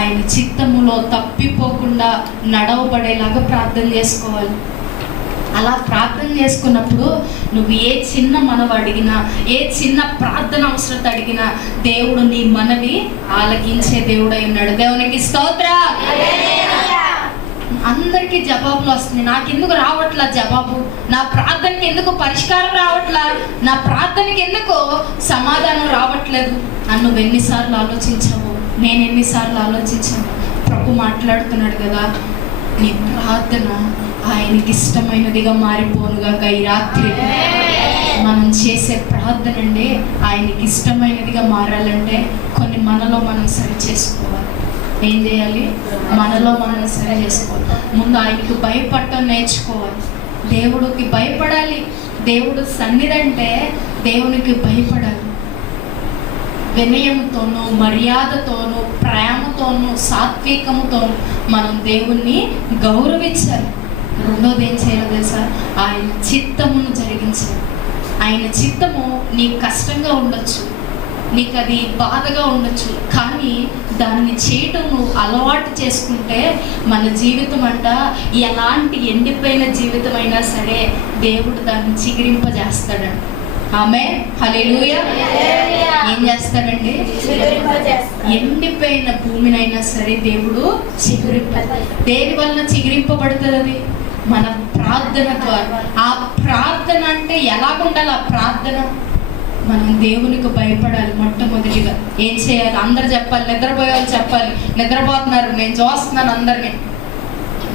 ఆయన చిత్తములో తప్పిపోకుండా నడవబడేలాగా ప్రార్థన చేసుకోవాలి. అలా ప్రార్థన చేసుకున్నప్పుడు నువ్వు ఏ చిన్న మనవి అడిగినా, ఏ చిన్న ప్రార్థన అవసరత అడిగినా దేవుడు నీ మనవి ఆలకించే దేవుడై ఉన్నాడు. దేవునికి స్తోత్రం. అందరికీ జవాబులు వస్తుంది, నాకెందుకు రావట్లా జవాబు? నా ప్రార్థనకి ఎందుకు పరిష్కారం రావట్లా? నా ప్రార్థనకి ఎందుకు సమాధానం రావట్లేదు అని నువ్వు ఎన్నిసార్లు ఆలోచించావు? నేను ఎన్నిసార్లు ఆలోచించాను? ప్రభు మాట్లాడుతున్నాడు కదా, నీ ప్రార్థన ఆయనకి ఇష్టమైనదిగా మారిపోనుగాక. ఈ రాత్రి మనం చేసే ప్రార్థన అండి ఆయనకి ఇష్టమైనదిగా మారాలంటే కొన్ని మనలో మనం సరి చేసుకోవాలి. ఏం చేయాలి? మనలో మనం సరి చేసుకోవాలి. ముందు ఆయనకు భయపడటం నేర్చుకోవాలి. దేవుడికి భయపడాలి. దేవుడు సన్నిధంటే దేవునికి భయపడాలి. వినయంతోనూ, మర్యాదతోనూ, ప్రేమతోనూ, సాత్వికముతోనూ మనం దేవుణ్ణి గౌరవించాలి. రెండోది ఏం చేయాలో తెలుసా? ఆయన చిత్తమును జరిగించాలి. ఆయన చిత్తము నీకు కష్టంగా ఉండొచ్చు, నీకు అది బాధగా ఉండొచ్చు, కానీ దాన్ని చేయటం నువ్వు అలవాటు చేసుకుంటే మన జీవితం అంట ఎలాంటి ఎండిపోయిన జీవితం అయినా సరే దేవుడు దాన్ని చిగురింపజేస్తాడంట. ఆమేన్, హల్లెలూయా. ఏం చేస్తాడండి? ఎండిపోయిన భూమినైనా సరే దేవుడు దేని వలన చిగురింపబడుతుంది? అది మన ప్రార్థన ద్వారా. ఆ ప్రార్థన అంటే ఎలాగుండాలి? ఆ ప్రార్థన మనం దేవునికి భయపడాలి. మొట్టమొదటిగా ఏం చేయాలి? అందరు చెప్పాలి, నిద్రపోయే వాళ్ళు చెప్పాలి. నిద్రపోతున్నారు, నేను చూస్తున్నాను అందరినీ.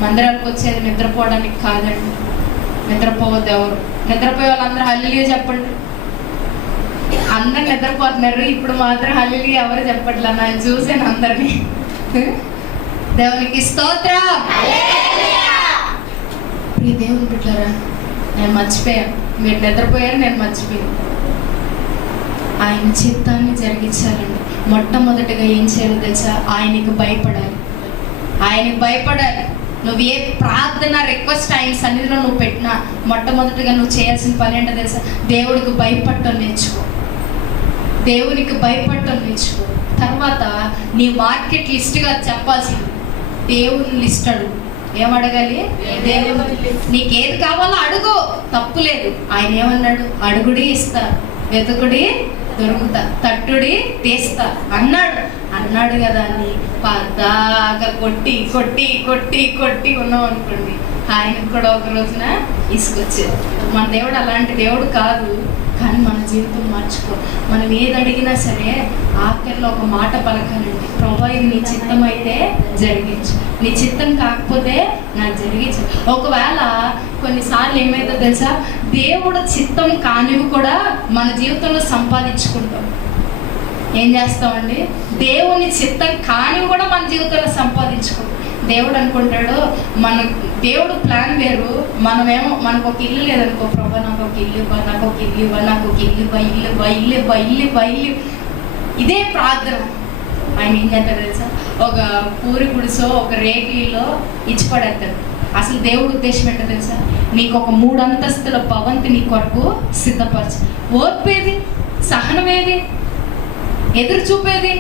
మందిరాలకు వచ్చేది నిద్రపోవడానికి కాదండి. నిద్రపోవద్దు ఎవరు. నిద్రపోయే వాళ్ళందరూ హల్లెలూయా చెప్పండి. అందరు నిద్రపోతున్నారు, ఇప్పుడు మాత్రం హల్లెలూయా ఎవరు చెప్పట్లా. నేను చూసాను అందరినీ. దేవునికి స్తోత్రం. ప్రియ దేవుని బిడ్డలారా, నేను మర్చిపోయాను. మీరు నిద్రపోయారు, నేను మర్చిపోయాను. ఆయన చిత్తాన్ని జరిగించాలండి. మొట్టమొదటిగా ఏం చేయాలో తెలుసా? ఆయనకు భయపడాలి. ఆయనకు భయపడాలి. నువ్వు ఏ ప్రార్థన రిక్వెస్ట్ ఆయన సన్నిధిలో నువ్వు పెట్టినా మొట్టమొదటిగా నువ్వు చేయాల్సిన పని ఏంటో తెలుసా? దేవుడికి భయపడటం నేర్చుకో. దేవునికి భయపడటం నేర్చుకో. తర్వాత నీ మార్కెట్ లిస్ట్గా చెప్పాల్సింది దేవుని లిస్ట్ అడుగు. ఏమడగాలి? దేవుని. నీకేది కావాలో అడుగు, తప్పు లేదు. ఆయన ఏమన్నాడు? అడుగుడి ఇస్తా, వెతుకుడి దొరుకుతా, తట్టుడి తీస్తా అన్నాడు కదా అని పద్దాగా కొట్టి కొట్టి కొట్టి కొట్టి ఉన్నాం అనుకోండి, ఆయనకు కూడా ఒక రోజున ఇసుకొచ్చేది. మన దేవుడు అలాంటి దేవుడు కాదు. కానీ మన జీవితం మార్చుకో. మనం ఏది అడిగినా సరే ఆఖరిలో ఒక మాట పలకాలండి. ప్రభువా, ఇది నీ చిత్తం అయితే జరిగించు, నీ చిత్తం కాకపోతే నాకు జరిగించు. ఒకవేళ కొన్నిసార్లు ఏమైందో తెలుసా? దేవుడు చిత్తం కానివి కూడా మన జీవితంలో సంపాదించుకుంటాం. ఏం చేస్తామండి? దేవుని చిత్తం కానివి కూడా మన జీవితంలో సంపాదించుకుంటాం. దేవుడు అనుకుంటాడు, దేవుడు ప్లాన్ వేరు. మనమేమో మనకు ఒక ఇల్లు లేదనుకో, ప్రభా నాకు ఒక ఇల్లు ఇవ్వ, నాకు ఒక ఇల్లు ఇవ్వ, నాకు ఒక ఇల్లు ఇవ్వ, ఇల్లు ఇవ్వ, ఇల్లు ఇవ్వ, ఇల్లు ఇవ్వ, ఇల్లు. ఇదే ప్రార్థన. ఆయన ఏం చేస్తాడు తెలుసా? ఒక పూరి గుడిసో ఒక రేకులో ఇచ్చిపడేస్తాడు. అసలు దేవుడు ఉద్దేశం ఏంటో తెలుసా? నీకు ఒక 3 అంతస్తుల భవంతి నీ కొరకు సిద్ధపరచు. ఓర్పేది, సహనమేది, ఎదురు చూపేది.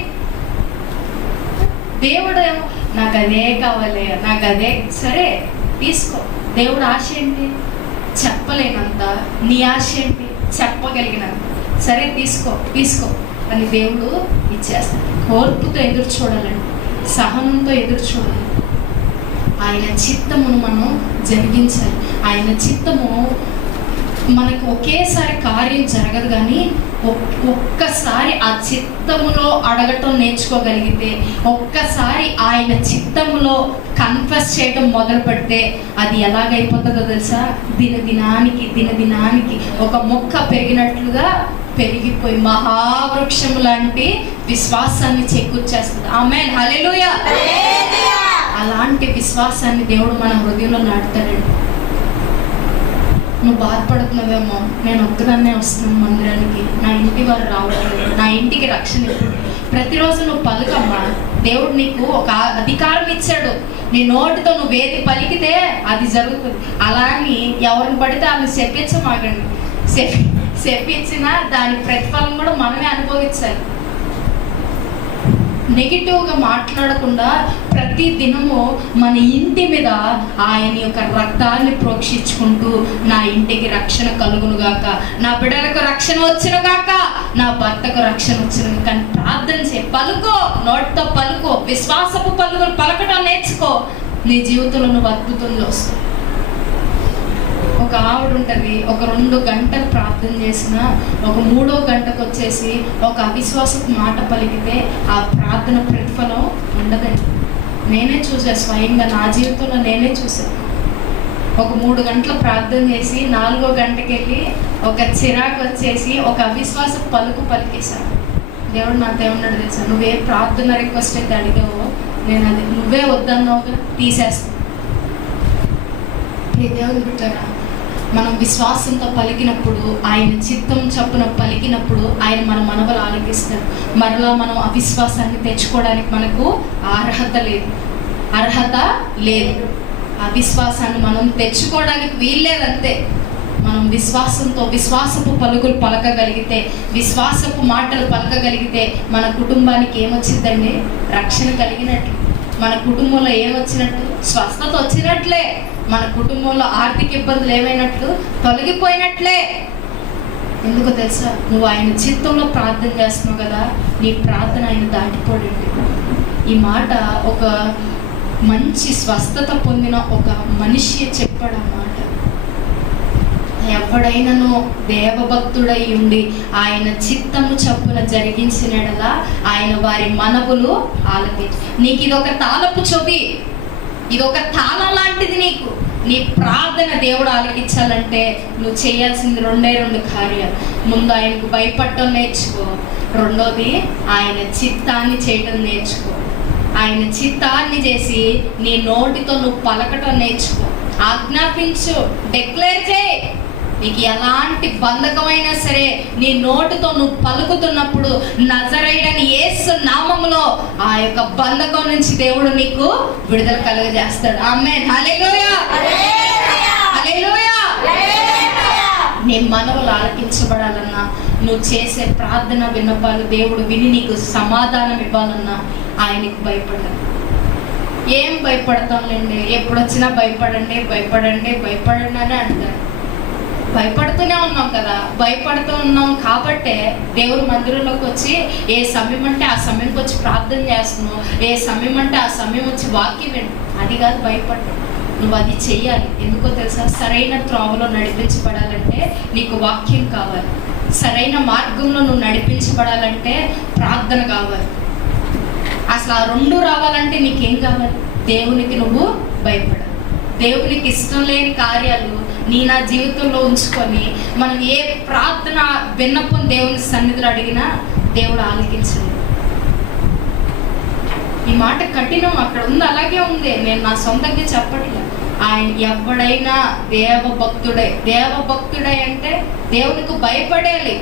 దేవుడు ఏమో నాకు అదే కావాలి, నాకు అదే. సరే తీసుకో. దేవుడు ఆశ ఏంటి? చెప్పలేనంత. నీ ఆశ ఏంటి? చెప్పగలిగినంత. సరే తీసుకో అని దేవుడు ఇచ్చేస్తాడు. ఓర్పుతో ఎదురు చూడాలండి, సహనంతో ఎదురు చూడాలి. ఆయన చిత్తమును మనం జరిగించాలి. ఆయన చిత్తము మనకు ఒకేసారి కార్యం జరగదు, కానీ ఒక్కసారి ఆ చిత్తములో అడగటం నేర్చుకోగలిగితే, ఒక్కసారి ఆయన చిత్తములో కన్ఫెస్ చేయడం మొదలు పెడితే అది ఎలాగైపోతుందో తెలుసా? దినదినానికి ఒక మొక్క పెరిగినట్లుగా పెరిగిపోయి మహావృక్షం లాంటి విశ్వాసాన్ని చేకూర్చేస్తుంది. ఆమేన్, హల్లెలూయా. అలాంటి విశ్వాసాన్ని దేవుడు మన హృదయంలో నాటుతాడండి. నువ్వు బాధపడుతున్నావేమో, నేను ఒక్కదాన్నే వస్తున్నాను మందిరానికి, నా ఇంటి వారు రావట్లేదు, నా ఇంటికి రక్షణ ఇప్పుడు. ప్రతిరోజు నువ్వు పలుకమ్మా. దేవుడు నీకు ఒక అధికారం ఇచ్చాడు. నీ నోటితో నువ్వు ఏది పలికితే అది జరుగుతుంది. అలా అని ఎవరిని పడితే వాళ్ళని చెప్పించమాగండి. చెప్పించిన దాని ప్రతిఫలం కూడా మనమే అనుభవించాలి. నెగిటివ్గా మాట్లాడకుండా ప్రతి దినము మన ఇంటి మీద ఆయన యొక్క రక్తాన్ని ప్రోక్షించుకుంటూ, నా ఇంటికి రక్షణ కలుగునుగాక, నా బిడ్డలకు రక్షణ వచ్చునుగాక, నా భర్తకు రక్షణ వచ్చును. కానీ ప్రార్థన చేయి, పలుకో, నోటితో పలుకో, విశ్వాసపు పలుకులు పలకటం నేర్చుకో. నీ జీవితంలో నువ్వు అద్భుతంలో వస్తావు. ఒక ఆవిడ ఉంటుంది, ఒక 2 గంటలు ప్రార్థన చేసిన, ఒక 3వ గంటకు వచ్చేసి ఒక అవిశ్వాసపు మాట పలికితే ఆ ప్రార్థన ప్రతిఫలం ఉండదండి. నేనే చూసాను స్వయంగా, నా జీవితంలో నేనే చూసాను. ఒక 3 గంటలు ప్రార్థన చేసి 4వ గంటకి వెళ్ళి ఒక చిరాకు వచ్చేసి ఒక అవిశ్వాసపు పలుకు పలికేశాను. దేవుడు నాతో ఏమన్నాడు తెలుసా? నువ్వే ప్రార్థన రిక్వెస్ట్ అయితే అడిగావో నేను అది నువ్వే వద్దన్నావుగా తీసేస్తాను. దేవుని బిడ్డరా, మనం విశ్వాసంతో పలికినప్పుడు, ఆయన చిత్తం చొప్పున పలికినప్పుడు ఆయన మన మనవలు ఆలకిస్తాడు. మరలా మనం అవిశ్వాసాన్ని తెచ్చుకోవడానికి మనకు అర్హత లేదు. అవిశ్వాసాన్ని మనం తెచ్చుకోవడానికి వీల్లేదంతే. మనం విశ్వాసపు పలుకులు పలకగలిగితే, విశ్వాసపు మాటలు పలకగలిగితే మన కుటుంబానికి ఏమొచ్చిందండి? రక్షణ కలిగినట్లు. మన కుటుంబంలో ఏమొచ్చినట్టు? స్వస్థత వచ్చినట్లే. మన కుటుంబంలో ఆర్థిక ఇబ్బందులు ఏమైనట్లు? తొలగిపోయినట్లే. ఎందుకు తెలుసా? నువ్వు ఆయన చిత్తంలో ప్రార్థన చేస్తున్నావు కదా, నీ ప్రార్థన ఆయన దాటిపోడండి. ఈ మాట ఒక మంచి స్వస్థత పొందిన ఒక మనిషి చెప్పాడు. ఆ మాట ఎవడైనాను దేవభక్తుడై ఉండి ఆయన చిత్తము చప్పున జరిగించినడలా ఆయన వారి మనవులు ఆలకించు. నీకు ఇది ఒక తాళపు చెవి. ఇది ఒక తాళం లాంటిది నీకు. నీ ప్రార్థన దేవుడు ఆలకించాలంటే నువ్వు చేయాల్సింది రెండు కార్యాలు. ముందు ఆయనకు భయపడటం నేర్చుకో, రెండోది ఆయన చిత్తాన్ని చేయటం నేర్చుకో. ఆయన చిత్తాన్ని చేసి నీ నోటితో నువ్వు పలకటం నేర్చుకో. ఆజ్ఞాపించు, డిక్లేర్ చేయి. నీకు ఎలాంటి బంధకమైనా సరే నీ నోటితో నువ్వు పలుకుతున్నప్పుడు నజరేయుడైన యేసు నామములో ఆ యొక్క బంధకం నుంచి దేవుడు నీకు విడుదల కలుగజేస్తాడు. ఆమేన్. హల్లెలూయా, హల్లెలూయా. నీ మనవులు ఆలకించబడాలన్నా, నువ్వు చేసే ప్రార్థన విన్నపాలు దేవుడు విని నీకు సమాధానం ఇవ్వాలన్నా ఆయనకు భయపడాలి. ఏం భయపడతాంలేండి, ఎప్పుడొచ్చినా భయపడండి భయపడండి భయపడండి అని అంటారు. భయపడుతూనే ఉన్నాం కదా. భయపడుతూ ఉన్నాం కాబట్టే దేవుడు మందిరంలోకి వచ్చి ఏ సమయం అంటే ఆ సమయంకి వచ్చి ప్రార్థన చేస్తున్నావు, ఏ సమయం అంటే ఆ సమయం వచ్చి వాక్యం విను. అది కాదు భయపడటం. నువ్వు అది చెయ్యాలి. ఎందుకో తెలుసా? సరైన త్రోవలో నడిపించబడాలంటే నీకు వాక్యం కావాలి. సరైన మార్గంలో నువ్వు నడిపించబడాలంటే ప్రార్థన కావాలి. అసలు ఆ రెండు రావాలంటే నీకేం కావాలి? దేవునికి నువ్వు భయపడాలి. దేవునికి ఇష్టం లేని కార్యాలు నా జీవితంలో ఉంచుకొని మనం ఏ ప్రార్థన విన్నపం దేవుని సన్నిధిలో అడిగినా దేవుడు ఆలకించండి. ఈ మాట కఠినం, అక్కడ ఉంది, అలాగే ఉంది. నేను నా సొంతంగా చెప్పట్లేదు. ఆయన ఎవడైనా దేవభక్తుడే అంటే దేవునికి భయపడాలి.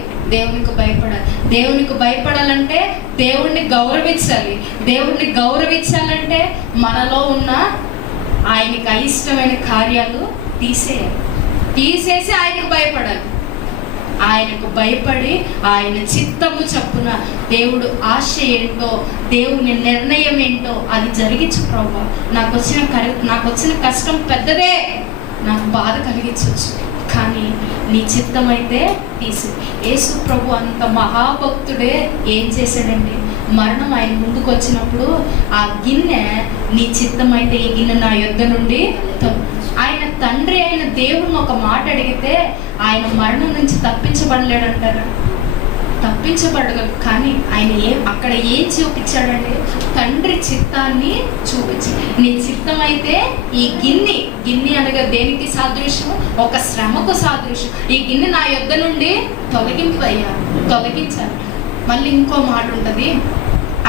దేవునికి భయపడాలంటే దేవుణ్ణి గౌరవించాలి. దేవుణ్ణి గౌరవించాలంటే మనలో ఉన్న ఆయనకి అయిష్టమైన కార్యాలు తీసేసి ఆయనకు భయపడాలి. ఆయనకు భయపడి ఆయన చిత్తము చప్పున దేవుడు ఆశ ఏంటో, దేవుని నిర్ణయం ఏంటో అది జరిగించు ప్రభువా. నాకు వచ్చిన కష్టం పెద్దదే, నాకు బాధ కలిగించవచ్చు, కానీ నీ చిత్తం అయితే తీసి. యేసు ప్రభు అంత మహాభక్తుడే ఏం చేశాడండి? మరణం ఆయన ముందుకు వచ్చినప్పుడు ఆ గిన్నె నీ చిత్తం అయితే ఈ గిన్నె నా యొద్ద నుండి, ఆయన తండ్రి అయిన దేవుడిని ఒక మాట అడిగితే ఆయన మరణం నుంచి తప్పించబడలేడంటారా? తప్పించబడగలరు. కానీ ఆయన అక్కడ ఏం చూపించాడండి? తండ్రి చిత్తాన్ని చూపించి, నీ చిత్తం అయితే ఈ గిన్నె అనగా దేనికి సాదృశ్యం? ఒక శ్రమకు సాదృశ్యం. ఈ గిన్నె నా యొద్ద నుండి తొలగించాలి. మళ్ళీ ఇంకో మాట ఉంటుంది,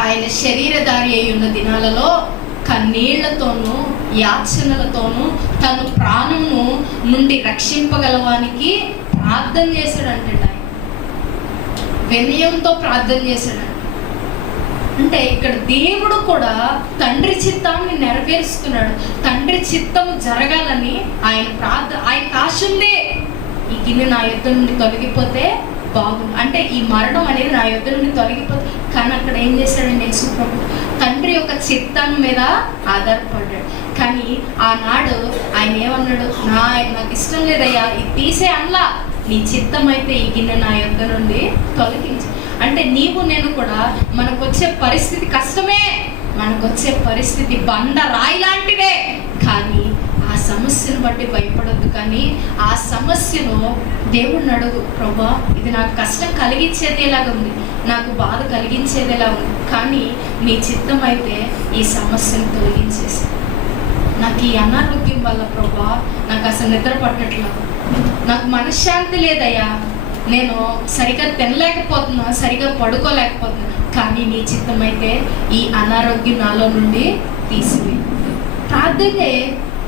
ఆయన శరీరధారి అయి ఉన్న దినాలలో కన్నీళ్లతోనూ యాచనలతోనూ తను ప్రాణము నుండి రక్షింపగలవానికి ప్రార్థన చేశాడంటే, ఆయన వినయంతో ప్రార్థన చేశాడంట. అంటే ఇక్కడ దేవుడు కూడా తండ్రి చిత్తాన్ని నెరవేరుస్తున్నాడు. తండ్రి చిత్తం జరగాలని ఆయనకు ఆశ ఉంది. ఈ గిన్నె నా యొద్ద నుండి తొలగిపోతే బాగుంది, అంటే ఈ మరణం అనేది నా యొద్ద నుండి తొలగిపోతుంది. కానీ అక్కడ ఏం చేశాడండి యేసు ప్రభు? తండ్రి యొక్క చిత్తం మీద ఆధారపడ్డాడు. కానీ ఆనాడు ఆయన ఏమన్నాడు? నాకు ఇష్టం లేదయ్యా, ఇది తీసే అనలా, నీ చిత్తం అయితే ఈ గిన్నె నా యొద్ద నుండి తొలగించు. అంటే నీవు నేను కూడా మనకొచ్చే పరిస్థితి కష్టమే, మనకొచ్చే పరిస్థితి బండ రాయి లాంటివే, కానీ ఆ సమస్యను బట్టి భయపడొద్దు. కానీ ఆ సమస్యను దేవుడిని అడుగు, ప్రభా ఇది నాకు కష్టం కలిగించేదేలాగా ఉంది, నాకు బాధ కలిగించేదేలా ఉంది, కానీ నీ చిత్తం అయితే ఈ సమస్యను తొలగించేసి. నాకు ఈ అనారోగ్యం వల్ల ప్రభా నాకు అసలు నిద్ర పట్టట్లేదు, నాకు మనశ్శాంతి లేదయ్యా, నేను సరిగా తినలేకపోతున్నా, సరిగా పడుకోలేకపోతున్నా, కానీ నీ చిత్తం అయితే ఈ అనారోగ్యం నాలో నుండి తీసివేయి. ప్రార్థనే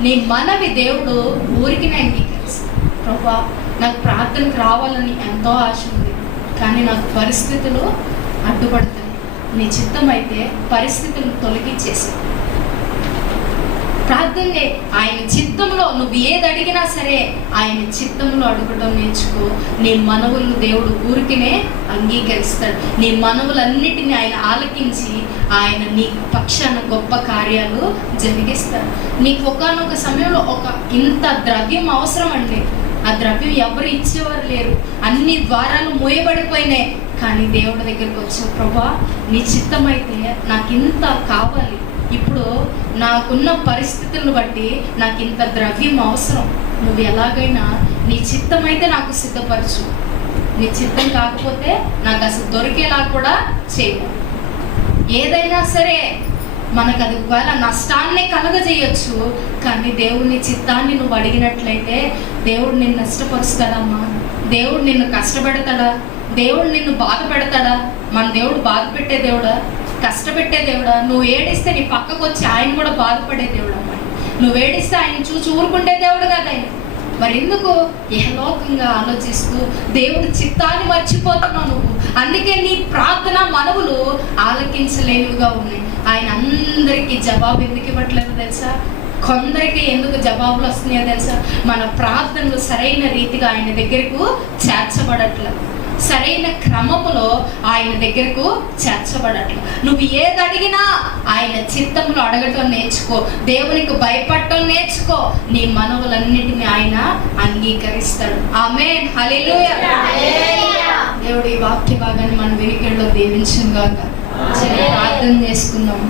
నీ మనవి దేవుడు ఊరికి అంగీకరిస్తాడు. ప్రభా నాకు ప్రార్థనకు రావాలని ఎంతో ఆశ ఉంది, కానీ నాకు పరిస్థితులు అడ్డుపడతాయి. నీ చిత్తం అయితే పరిస్థితులను తొలగించేసి ప్రార్థనే ఆయన చిత్తంలో నువ్వు ఏది అడిగినా సరే ఆయన చిత్తంలో అడగడం నేర్చుకో. నీ మనవులను దేవుడు ఊరికినే అంగీకరిస్తాడు. నీ మనవులన్నిటిని ఆయన ఆలకించి ఆయన నీ పక్షాన గొప్ప కార్యాలు జరిగిస్తాడు. నీకు ఒకానొక సమయంలో ఇంత ద్రవ్యం అవసరం అండి. ఆ ద్రవ్యం ఎవరు ఇచ్చేవారు లేరు, అన్ని ద్వారాలు మూయబడిపోయినాయి. కానీ దేవుడి దగ్గరికి వచ్చావు, ప్రభా నీ చిత్తం అయితే నాకు ఇంత కావాలి, ఇప్పుడు నాకున్న పరిస్థితులను బట్టి నాకు ఇంత ద్రవ్యం అవసరం, నువ్వు ఎలాగైనా నీ చిత్తం అయితే నాకు సిద్ధపరచు, నీ చిత్తం కాకపోతే నాకు అసలు దొరికేలా కూడా చేయవు. ఏదైనా సరే మనకు అది ఒకవేళ నష్టాన్ని కలగజేయొచ్చు, కానీ దేవుని చిత్తాన్ని నువ్వు అడిగినట్లయితే దేవుడు నిన్ను నష్టపరుస్తాడమ్మా. దేవుడు నిన్ను కష్టపెడతాడా? దేవుడు నిన్ను బాధ పెడతాడా? మన దేవుడు బాధ పెట్టే దేవుడా? కష్టపెట్టే దేవుడా? నువ్వు ఏడిస్తే నీ పక్కకు వచ్చి ఆయన కూడా బాధపడే దేవుడు అమ్మా. నువ్వు ఏడిస్తే ఆయన చూసి ఊరుకుంటే దేవుడు కదా ఆయన. మరి ఎందుకు ఇహలోకంగా ఆలోచిస్తూ దేవుడి చిత్తాన్ని మర్చిపోతున్నావు నువ్వు? అందుకే నీ ప్రార్థన మనవులు ఆలకించలేనివిగా ఉన్నాయి. ఆయన అందరికీ జవాబు ఎందుకు ఇవ్వట్లేదు తెలుసా? కొందరికి ఎందుకు జవాబులు వస్తున్నాయో తెలుసా? మన ప్రార్థనలు సరైన రీతిగా ఆయన దగ్గరకు చేర్చబడట్లేదు, సరైన క్రమములో ఆయన దగ్గరకు చేర్చబడట్లేదు. నువ్వు ఏది అడిగినా ఆయన చిత్తములో అడగటం నేర్చుకో, దేవునికి భయపడటం నేర్చుకో, నీ మనవులన్నిటిని ఆయన అంగీకరిస్తాడు. ఆమేన్, హల్లెలూయా. దేవుడు ఈ వాక్య భాగాన్ని మన వెనుకల్లో దీవించును గాక. ప్రార్థన చేసుకుందాం.